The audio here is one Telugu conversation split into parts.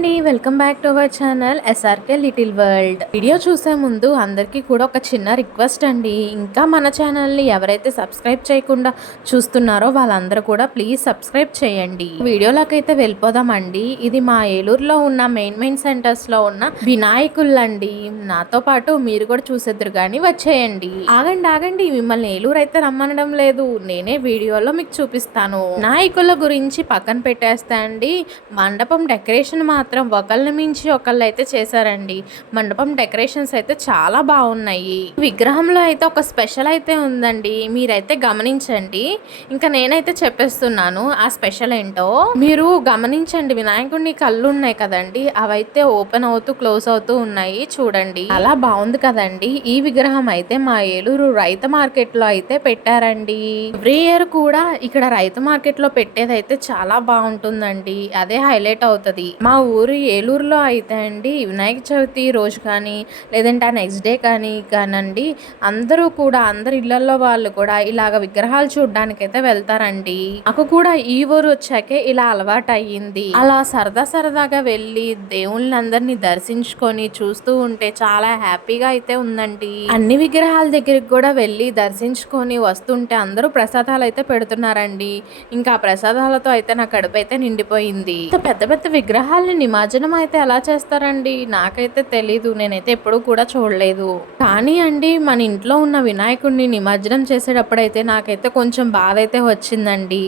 అండి welcome back to our channel SRK little world video చూసే ముందు అందరికీ కూడా ఒక చిన్న రిక్వెస్ట్ అండి. ఇంకా మన ఛానల్ని ఎవరైతే సబ్స్క్రైబ్ చేయకుండా చూస్తున్నారో వాళ్ళందరూ కూడా ప్లీజ్ సబ్స్క్రైబ్ చేయండి. వీడియోలోకి అయితే వెళ్ళిపోదామండి. ఇది మా ఏలూరులో ఉన్న మెయిన్ మెయిన్ సెంటర్స్లో ఉన్న వినాయకులండి. నాతో పాటు మీరు కూడా చూసేద్దరు కానీ వచ్చేయండి. ఆగండి ఆగండి. మిమ్మల్ని ఏలూరు అయితే రమ్మనడం లేదు. నేనే వీడియోలో మీకు చూపిస్తాను. వినాయకుల గురించి పక్కన పెట్టేస్తా అండి మండపం డెకరేషన్ మాత్రం ఒకళ్ళని మించి ఒకళ్ళు అయితే చేశారండి. మండపం డెకరేషన్స్ అయితే చాలా బాగున్నాయి. విగ్రహంలో అయితే ఒక స్పెషల్ అయితే ఉందండి. మీరైతే గమనించండి. ఇంకా నేనైతే చెప్పేస్తున్నాను ఆ స్పెషల్ ఏంటో. మీరు గమనించండి వినాయకుడిని కళ్ళు ఉన్నాయి కదండి. అవైతే ఓపెన్ అవుతూ క్లోజ్ అవుతూ ఉన్నాయి. చూడండి. అలా బాగుంది కదండి. ఈ విగ్రహం అయితే మా ఏలూరు రైతు మార్కెట్లో అయితే పెట్టారండి. ఎవ్రీ ఇయర్ కూడా ఇక్కడ రైతు మార్కెట్లో పెట్టేదైతే చాలా బాగుంటుందండి. అదే హైలైట్ అవుతుంది. మా ఊరు ఏలూరులో అయితే అండి వినాయక చవితి రోజు కానీ లేదంటే ఆ నెక్స్ట్ డే కానీ కానండి అందరూ కూడా అందరి ఇళ్ళలో వాళ్ళు కూడా ఇలాగ విగ్రహాలు చూడడానికి అయితే వెళ్తారండి. నాకు కూడా ఈ ఊరు వచ్చాకే ఇలా అలవాటు అయ్యింది అలా సరదా సరదాగా వెళ్ళి దేవుళ్ళని అందరినీ దర్శించుకొని చూస్తూ ఉంటే చాలా హ్యాపీగా అయితే ఉందండి. అన్ని విగ్రహాల దగ్గరికి కూడా వెళ్ళి దర్శించుకొని వస్తుంటే అందరూ ప్రసాదాలు అయితే పెడుతున్నారండి. ఇంకా ఆ ప్రసాదాలతో అయితే నా కడుపు అయితే నిండిపోయింది. పెద్ద పెద్ద విగ్రహాలని నిమజ్జనం అయితే ఎలా చేస్తారండి? నాకైతే తెలీదు. నేనైతే ఎప్పుడూ కూడా చూడలేదు. కానీ అండి మన ఇంట్లో ఉన్న వినాయకుడిని నిమజ్జనం చేసేటప్పుడైతే నాకైతే కొంచెం బాధ అయితే వచ్చిందండి.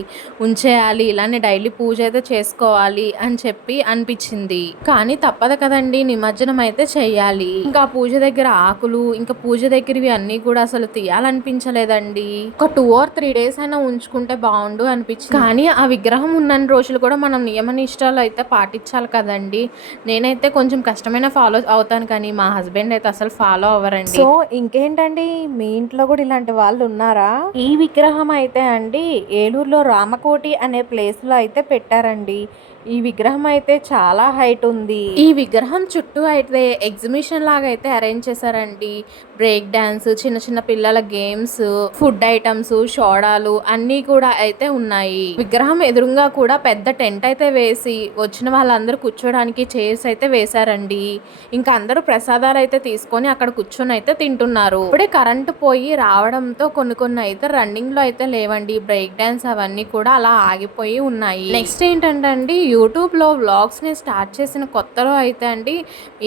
ఉంచేయాలి ఇలానే డైలీ పూజ అయితే చేసుకోవాలి అని చెప్పి అనిపించింది. కానీ తప్పదు కదండి నిమజ్జనం అయితే చేయాలి ఇంకా పూజ దగ్గర ఆకులు ఇంకా పూజ దగ్గరవి అన్నీ కూడా అసలు తీయాలనిపించలేదండి. ఒక టూ ఆర్ త్రీ డేస్ అయినా ఉంచుకుంటే బాగుండు అనిపించింది. కానీ ఆ విగ్రహం ఉన్న రోజులు కూడా మనం నియమ నిష్టాలు అయితే పాటించాలి కదా కదండి నేనైతే కొంచెం కష్టమైన ఫాలో అవుతాను కానీ మా హస్బెండ్ అయితే అసలు ఫాలో అవ్వరండి. సో ఇంకేంటండి? మీ ఇంట్లో కూడా ఇలాంటి వాళ్ళు ఉన్నారా? ఈ విగ్రహం అయితే అండి ఏలూరులో రామకోటి అనే ప్లేస్లో అయితే పెట్టారండి. ఈ విగ్రహం అయితే చాలా హైట్ ఉంది. ఈ విగ్రహం చుట్టూ అయితే ఎగ్జిబిషన్ లాగా అయితే అరేంజ్ చేశారండి. బ్రేక్ డాన్స్ చిన్న చిన్న పిల్లల గేమ్స్ ఫుడ్ ఐటమ్స్ సోడాలు అన్నీ కూడా అయితే ఉన్నాయి. విగ్రహం ఎదురుగా కూడా పెద్ద టెంట్ అయితే వేసి వచ్చిన వాళ్ళందరూ కూర్చోడానికి చైర్స్ అయితే వేశారండి. ఇంకా అందరూ ప్రసాదాలు అయితే తీసుకొని అక్కడ కూర్చొని అయితే తింటున్నారు. ఇప్పుడే కరెంటు పోయి రావడంతో కొన్ని కొన్ని అయితే రన్నింగ్లో అయితే లేవండి. బ్రేక్ డాన్స్ అవన్నీ కూడా అలా ఆగిపోయి ఉన్నాయి. నెక్స్ట్ ఏంటంటే అండి యూట్యూబ్లో వ్లాగ్స్ని స్టార్ట్ చేసిన కొత్తలో అయితే అండి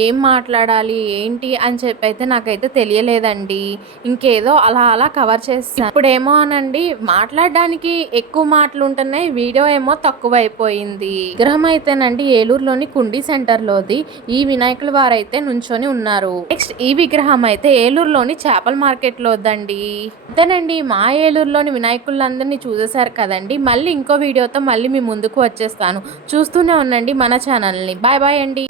ఏం మాట్లాడాలి ఏంటి అని చెప్పి అయితే నాకైతే తెలియలేదండి. ఇంకేదో అలా అలా కవర్ చేస్తాను ఇప్పుడేమో అనండి మాట్లాడడానికి ఎక్కువ మాటలు ఉంటున్నాయి వీడియో ఏమో తక్కువ అయిపోయింది విగ్రహం అయితేనండి ఏలూరులో లోని కుండీ సెంటర్లోది ఈ వినాయకుల వారైతే నుంచొని ఉన్నారు. నెక్స్ట్ ఈ విగ్రహం అయితే ఏలూరులోని చేపల మార్కెట్లో వద్దండి అంతేనండి మా ఏలూరులోని వినాయకులందరినీ చూసేశారు కదండి. మళ్ళీ ఇంకో వీడియోతో మళ్ళీ మీ ముందుకు వచ్చేస్తాను. చూస్తూనే ఉండండి మన ఛానల్ని. బాయ్ బాయ్ అండి.